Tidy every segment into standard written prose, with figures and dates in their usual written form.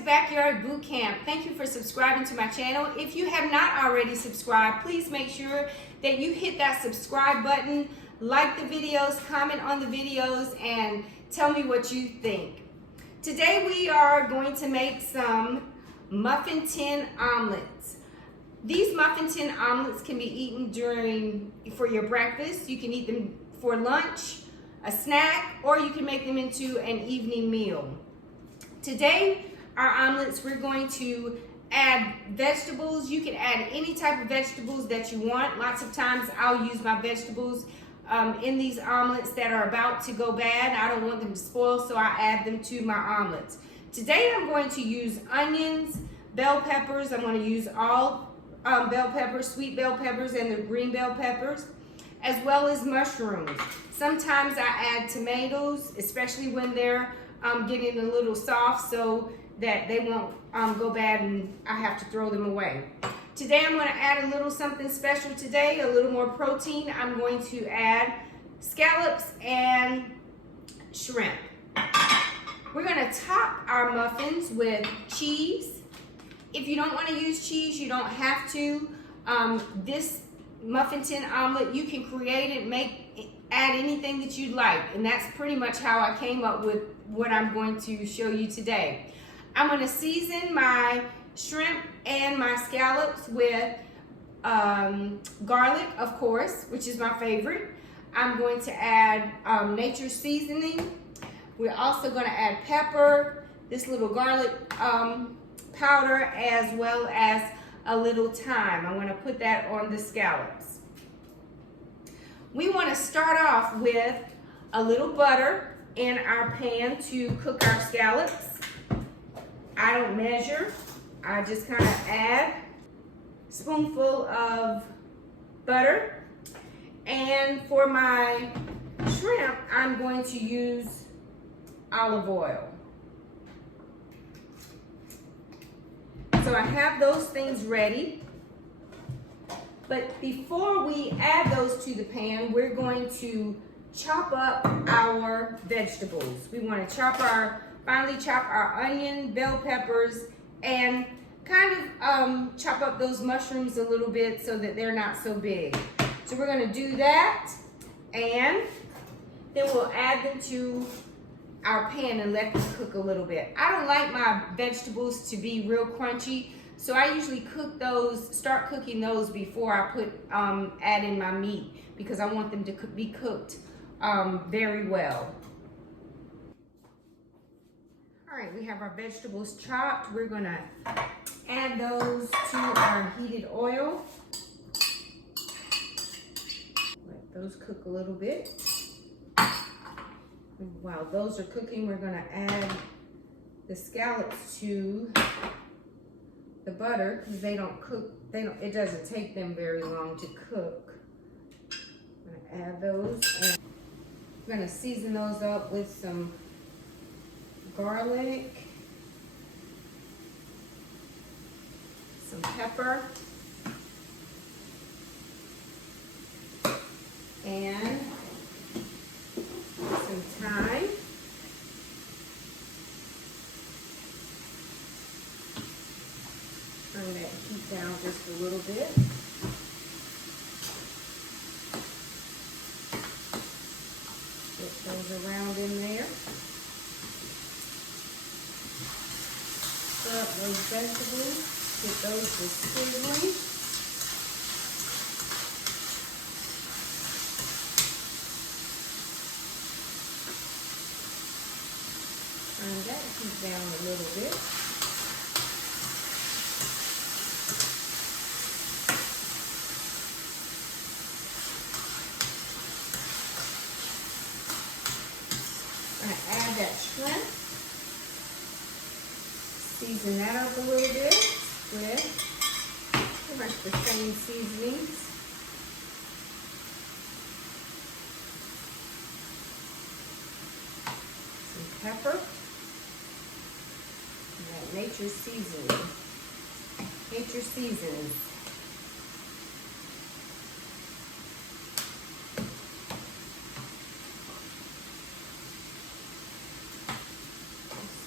to Backyard Boot Camp. Thank you for subscribing to my channel. If you have not already subscribed, please make sure that you hit that subscribe button, like the videos, comment on the videos, and tell me what you think. Today we are going to make some Muffin Tin Omelettes. These Muffin Tin Omelettes can be eaten for your breakfast. You can eat them for lunch, a snack, or you can make them into an evening meal. Today, our omelets, we're going to add vegetables. You can add any type of vegetables that you want. Lots of times I'll use my vegetables in these omelets that are about to go bad. I don't want them to spoil, so I add them to my omelets. Today I'm going to use onions, bell peppers. I'm going to use all bell peppers, sweet bell peppers and the green bell peppers, as well as mushrooms. Sometimes I add tomatoes, especially when they're getting a little soft, so that they won't go bad and I have to throw them away. Today I'm going to add a little something special today, a little more protein. I'm going to add scallops and shrimp. We're going to top our muffins with cheese. If you don't want to use cheese, you don't have to. This muffin tin omelet, you can create it, add anything that you'd like, and that's pretty much how I came up with what I'm going to show you today. I'm going to season my shrimp and my scallops with garlic, of course, which is my favorite. I'm going to add nature's seasoning. We're also going to add pepper, this little garlic powder, as well as a little thyme. I'm going to put that on the scallops. We want to start off with a little butter in our pan to cook our scallops. I don't measure. I just kind of add a spoonful of butter. And for my shrimp, I'm going to use olive oil. So I have those things ready. But before we add those to the pan, we're going to chop up our vegetables. We want to finely chop our onion, bell peppers, and kind of chop up those mushrooms a little bit so that they're not so big. So we're going to do that, and then we'll add them to our pan and let them cook a little bit. I don't like my vegetables to be real crunchy, so I usually start cooking those before I add in my meat, because I want them to be cooked very well. All right, we have our vegetables chopped. We're gonna add those to our heated oil. Let those cook a little bit. While those are cooking, we're gonna add the scallops to the butter, because they don't cook. It doesn't take them very long to cook. I'm gonna add those, and I'm gonna season those up with some garlic, some pepper, and some thyme. Turn that heat down just a little bit. Get those around in there. Stir up those vegetables, get those to sizzling. Turn that heat down a little bit. I'm going to add that shrimp. Season that up a little bit with pretty much the same seasonings. Some pepper. And that nature's seasoning. Nature's seasoning.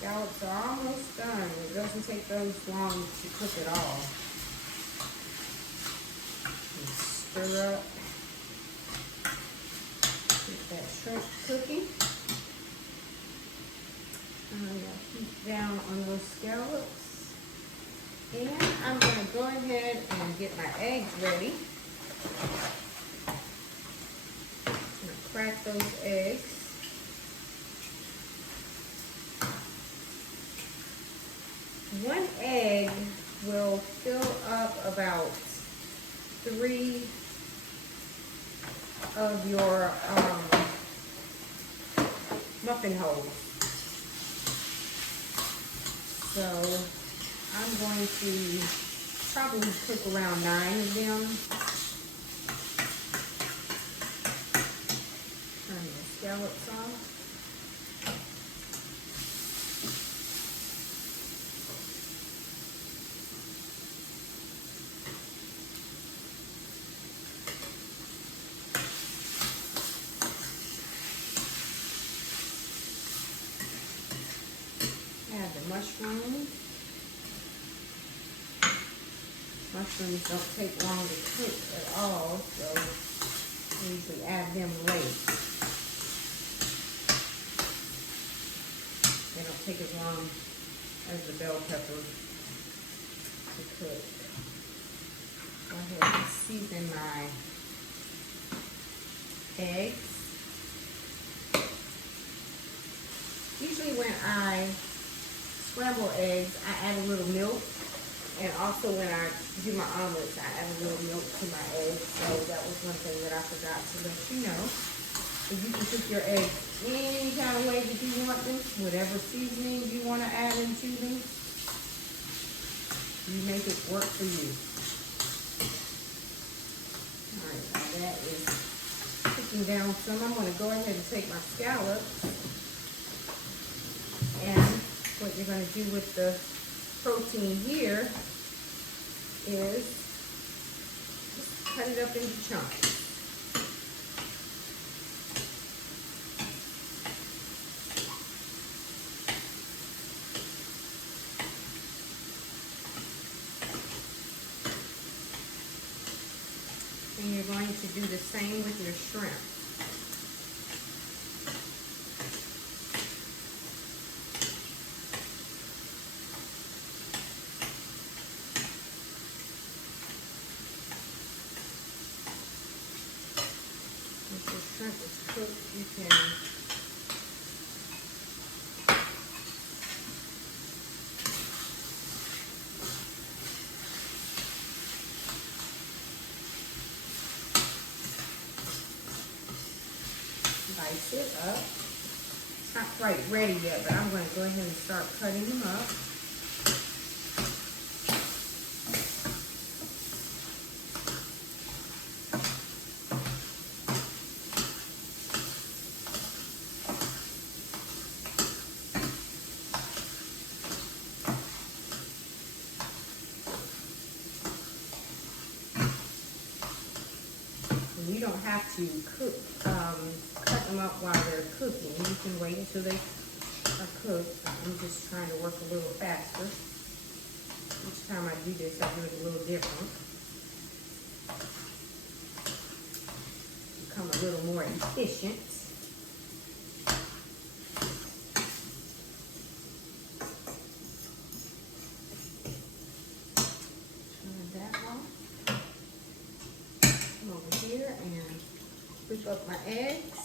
Scallops are almost done. It doesn't take those long to cook at all. And stir up. Get that shrimp cooking. I'm going to heat down on those scallops. And I'm going to go ahead and get my eggs ready. I'm going to crack those eggs. One egg will fill up about 3 of your muffin holes. So I'm going to probably cook around 9 of them. Turn the scallops off. Add the mushrooms. Mushrooms don't take long to cook at all, so I usually add them late. They don't take as long as the bell pepper to cook. Go ahead and season my eggs. Usually when I scramble eggs, I add a little milk, and also when I do my omelets, I add a little milk to my eggs. So that was one thing that I forgot to let you know. If you can cook your eggs any kind of way that you want them, whatever seasoning you want to add into them, you make it work for you. All right, now that is cooking down some. I'm going to go ahead and take my scallops. And what you're going to do with the protein here is just cut it up into chunks. And you're going to do the same with your shrimp. Once your shrimp is cooked, you can dice it up. It's not quite ready yet, but I'm going to go ahead and start cutting them up. You don't have to cut them up while they're cooking. You can wait until they are cooked. I'm just trying to work a little faster. Each time I do this, I do it a little different. Become a little more efficient. And whip up my eggs.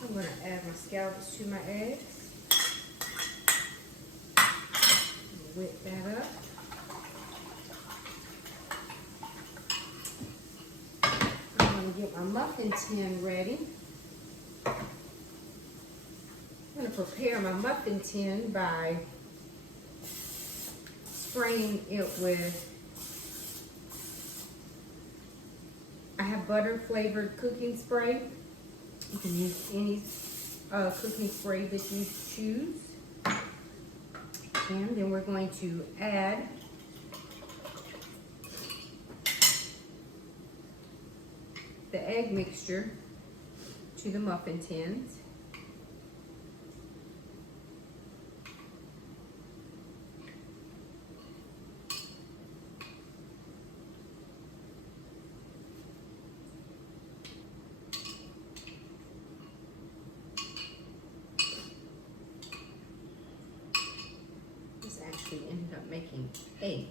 I'm going to add my scallops to my eggs. Whip that up. I'm going to get my muffin tin ready. I'm going to prepare my muffin tin by spraying it with, I have butter flavored cooking spray. You can use any cooking spray that you choose. And then we're going to add the egg mixture to the muffin tins. This actually ended up making 8.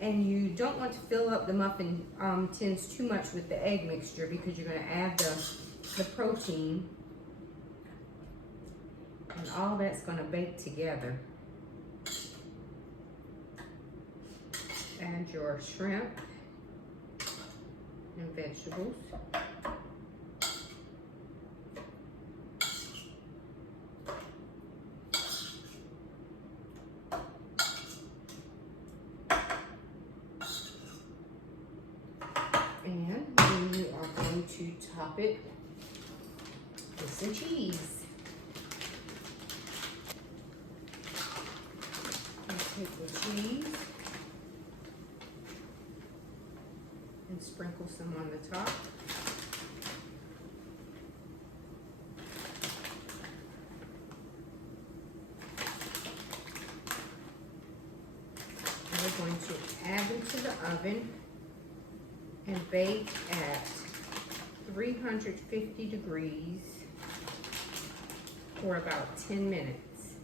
And you don't want to fill up the muffin tins too much with the egg mixture because you're going to add the protein, and all that's going to bake together. Add your shrimp and vegetables. And then you are going to top it with some cheese. You take the cheese and sprinkle some on the top. And we're going to add them to the oven and bake at 350 degrees for about 10 minutes.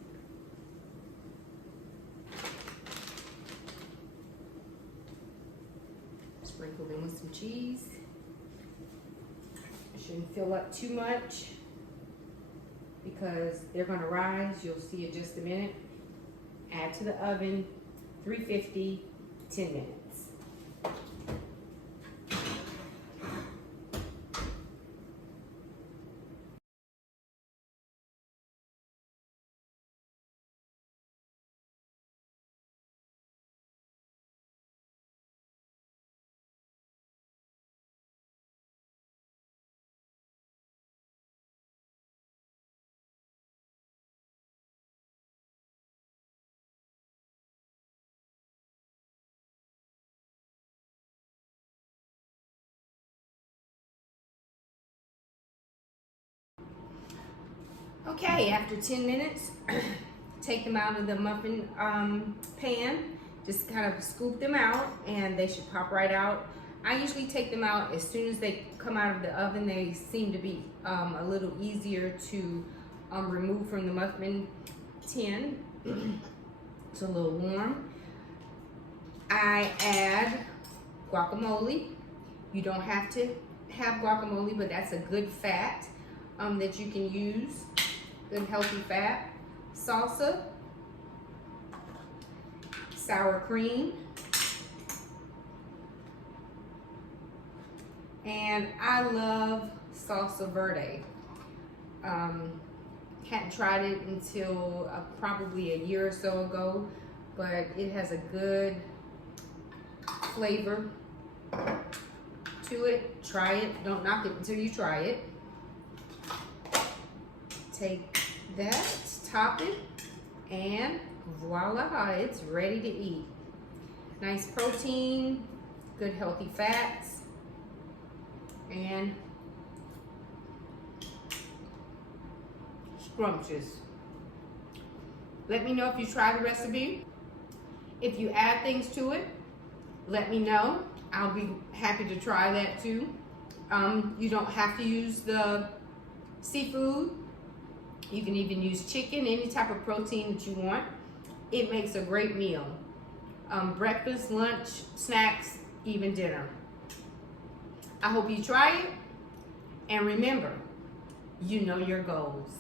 Sprinkle them with some cheese. It shouldn't fill up too much because they're gonna rise. You'll see in just a minute. Add to the oven, 350, 10 minutes. Okay, after 10 minutes, take them out of the muffin pan. Just kind of scoop them out and they should pop right out. I usually take them out as soon as they come out of the oven. They seem to be a little easier to remove from the muffin tin. It's a little warm. I add guacamole. You don't have to have guacamole, but that's a good fat that you can use. Good healthy fat. Salsa, sour cream, and I love salsa verde. Hadn't tried it until probably a year or so ago, but it has a good flavor to it. Try it. Don't knock it until you try it. Take that, top it, and voila, it's ready to eat. Nice protein, good healthy fats, and scrumptious. Let me know if you try the recipe. If you add things to it, let me know. I'll be happy to try that too. You don't have to use the seafood. You can even use chicken, any type of protein that you want. It makes a great meal. Breakfast, lunch, snacks, even dinner. I hope you try it. And remember, you know your goals.